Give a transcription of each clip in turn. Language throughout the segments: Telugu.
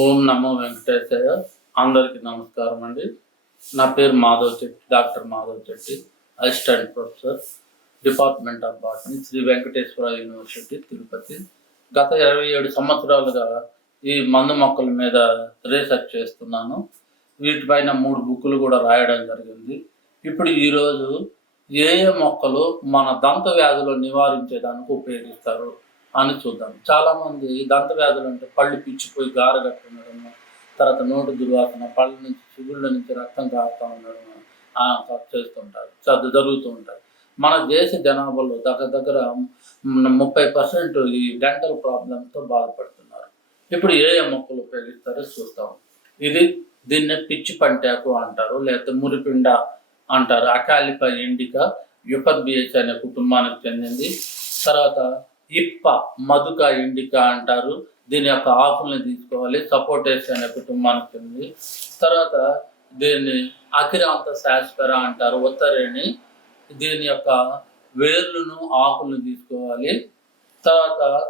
ఓం నమో వెంకటేశయ్య అందరికీ నమస్కారం అండి. నా పేరు Madhav Chetti doctor Madhav Chetti assistant professor department of botany Sri Venkateswara university Tirupati. గత ఇరవై ఏడు సంవత్సరాలుగా ఈ మందు మొక్కల మీద రీసెర్చ్ చేస్తున్నాను. వీటిపైన మూడు బుక్కులు కూడా రాయడం జరిగింది. ఇప్పుడు ఈరోజు ఏ ఏ మొక్కలు మన దంత వ్యాధులు నివారించేదానికి ఉపయోగిస్తారు? అని చూద్దాం. చాలామంది దంత వ్యాధులు అంటే పళ్ళు పిచ్చిపోయి గారగట్టుండడం తర్వాత నోటు దుర్వాసన పళ్ళ నుంచి చిగుళ్ళ నుంచి రక్తం కారుతూ ఉండడం చేస్తుంటారు చదువు జరుగుతూ ఉంటారు. మన దేశ జనాభాలో దగ్గర దగ్గర ముప్పై పర్సెంట్ ఈ డెంటల్ ప్రాబ్లంతో బాధపడుతున్నారు. ఇప్పుడు ఏ ఏ మొక్కలు ఉపయోగిస్తారో చూస్తాం ఇది దీన్ని పిచ్చి పంటాకు అంటారు లేకపోతే మురిపిండ అంటారు. అకాలిప ఎండిక యుపద్బిహెచ్ అనే కుటుంబానికి చెందింది. తర్వాత ఇప్ప మధుక ఇండిక అంటారు. దీని యొక్క ఆకుల్ని తీసుకోవాలి. సపోటేస్ అనే కుటుంబానికి ఉంది. తర్వాత దీన్ని అఖిరాంత శాస్పర అంటారు. ఉత్తరేణి దీని యొక్క వేర్లను ఆకులను తీసుకోవాలి. తర్వాత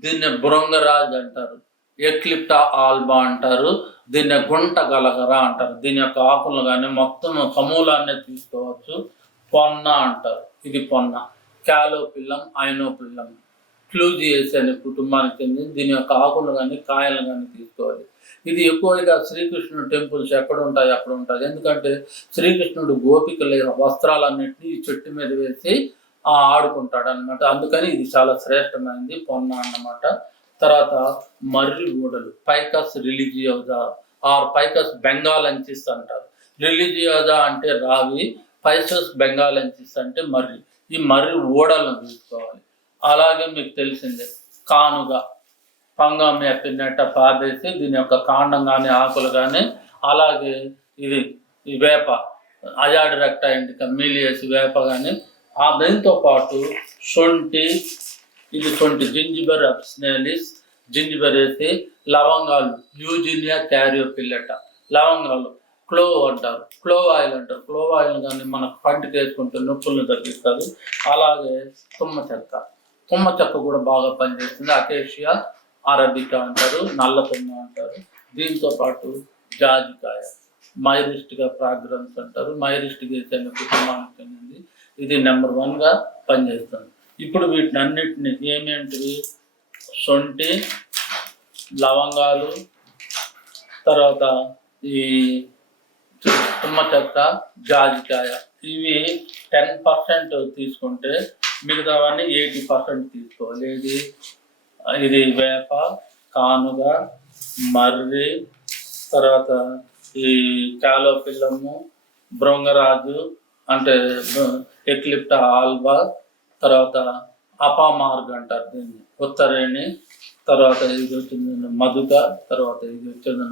దీన్ని బృంగరాజ్ అంటారు. ఎక్లిప్టా ఆల్బా అంటారు. దీన్ని గుంట గలగర అంటారు. దీని యొక్క ఆకులను కానీ మొత్తం సమూలాన్ని తీసుకోవచ్చు. పొన్న అంటారు. ఇది పొన్న. క్యాలోపిల్లం ఐనోపిల్లం. క్లూజియస్ అనే కుటుంబానికి చెందింది. దీని యొక్క ఆకులు కానీ కాయలు కానీ తీసుకోవాలి. ఇది ఎక్కువగా శ్రీకృష్ణుడు టెంపుల్స్ ఎక్కడ ఉంటాయి అక్కడ ఉంటాయి. ఎందుకంటే శ్రీకృష్ణుడు గోపికల వస్త్రాలన్నింటినీ ఈ చెట్టు మీద వేసి ఆడుకుంటాడు అనమాట అందుకని ఇది చాలా శ్రేష్టమైనది పొన్న అన్నమాట. తర్వాత మర్రి గూడలు పైకస్ రిలీజియోజా ఆర్ పైకస్ బెంగాలంచిస్ అంటారు. రిలీజియోజా అంటే రావి పైసస్ బెంగాలంచిస్ అంటే మర్రి. ఈ మర్రి ఓడలను తీసుకోవాలి. అలాగే మీకు తెలిసిందే. కానుగ. పంగమ్య పిన్నెట్ట పాదేసి దీని యొక్క కాండం కానీ ఆకులు కానీ అలాగే ఇది ఈ వేప అజాడి రెక్ట ఎంటిక మీలియస్ వేప కానీ ఆ దీంతో పాటు శొంఠి ఇది శొంఠి జింజిబర్ అబ్స్నేలిస్ జింజిబర్ వేసి లవంగాలు యూజినియా క్యారియో పిల్లట లవంగాలు క్లోవ్ అంటారు. క్లోవ్ ఆయిల్ అంటారు. క్లోవ్ ఆయిల్ కానీ మన పంటికి వేసుకుంటే నొప్పులను తగ్గిస్తుంది. అలాగే తుమ్మ చెక్క. తుమ్మ చెక్క కూడా బాగా పనిచేస్తుంది. అకేషియా అరబికా అంటారు నల్ల తుమ్మ అంటారు. దీంతో పాటు జాజికాయ మైరిస్ట్గా ప్రాగ్రన్స్ అంటారు. మైరిస్టిగా అనే కుటుంబానికి చెందింది ఇది నెంబర్ వన్గా పనిచేస్తుంది. ఇప్పుడు వీటిని అన్నిటిని ఏమేంటివి? సొంటి లవంగాలు తర్వాత ఈ తుమ్మ చెక్క జాజికాయ. ఇవి టెన్ పర్సెంట్ తీసుకుంటే మిగతావన్నీ ఎయిటీ పర్సెంట్ తీసుకోవాలి. ఇది ఇది వేప కానుగ మర్రి తర్వాత ఈ కాలోపిల్లము బృంగరాజు అంటే ఎక్లిప్ట ఆల్బా తర్వాత అపామార్గ్ అంటారు దీన్ని. ఉత్తరేణి తర్వాత ఇది వచ్చింది మధుక తర్వాత ఇది వచ్చింది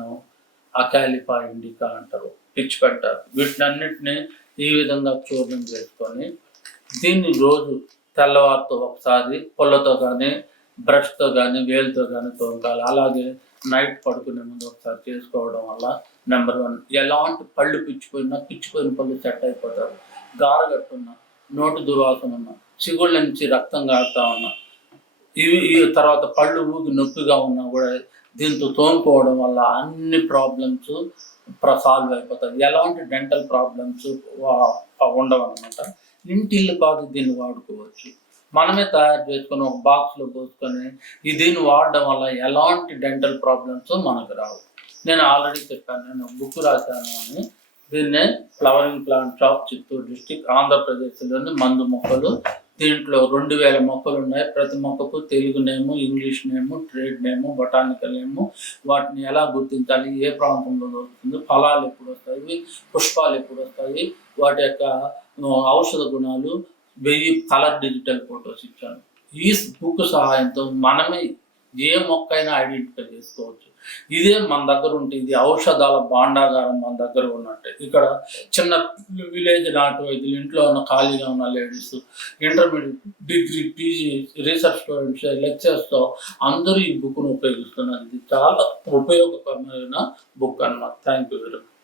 అకాలిపా ఇండికా అంటారు పిచ్ పెట్టారు. వీటినన్నిటిని ఈ విధంగా చూర్ణం చేసుకొని దీన్ని రోజు తెల్లవారితో ఒకసారి పొల్లతో కానీ బ్రష్తో కానీ వేలుతో కానీ తోకాలి అలాగే నైట్ పడుకునే ముందు ఒకసారి చేసుకోవడం వల్ల నెంబర్ వన్ ఎలాంటి పళ్ళు పిచ్చిపోయినా పిచ్చిపోయిన పళ్ళు సెట్ అయిపోతారు. గారగట్టున్నా నోటి దుర్వాసన ఉన్నా చిగుళ్ళ నుంచి రక్తం కారుతా ఉన్నా ఇవి ఈ తర్వాత పళ్ళు ఊగి నొప్పిగా ఉన్నా కూడా దీంతో తోముకోవడం వల్ల అన్ని ప్రాబ్లమ్స్ సాల్వ్ అయిపోతాయి. ఎలాంటి డెంటల్ ప్రాబ్లమ్స్ ఉండవు అనమాట ఇంటిల్లు కాదు దీన్ని వాడుకోవచ్చు. మనమే తయారు చేసుకుని ఒక బాక్స్లో పోసుకొని ఈ దీన్ని వాడడం వల్ల ఎలాంటి డెంటల్ ప్రాబ్లమ్స్ మనకు రావు. నేను ఆల్రెడీ చెప్పాను నేను బుక్ రాశాను అని. దీన్నే flowering plant shop Chittoor district ఆంధ్రప్రదేశ్లోని మందు మొక్కలు. దీంట్లో రెండు వేల మొక్కలు ఉన్నాయి. ప్రతి మొక్కకు Telugu name English name trade name botanical name. వాటిని ఎలా గుర్తించాలి? ఏ ప్రాంతంలో దొరుకుతుంది? ఫలాలు ఎప్పుడు వస్తాయి? పుష్పాలు ఎప్పుడు వస్తాయి? వాటి యొక్క ఔషధ గుణాలు వెయ్యి కలర్ డిజిటల్ ఫొటోస్ ఇచ్చాను. ఈ బుక్ సహాయంతో మనమే ఏ మొక్క అయినా ఐడెంటిఫై చేసుకోవచ్చు. ఇదే మన దగ్గర ఉంటే ఇది ఔషధాల భాండాగారం మన దగ్గర ఉన్నట్టే. ఇక్కడ చిన్న విలేజ్ నాటు వైద్యులు ఇంట్లో ఉన్న ఖాళీగా ఉన్న ladies intermediate degree PG research students లెక్చర్స్తో అందరూ ఈ బుక్ను ఉపయోగిస్తున్నారు. ఇది చాలా ఉపయోగకరమైన బుక్ అన్నమాట. Thank you very much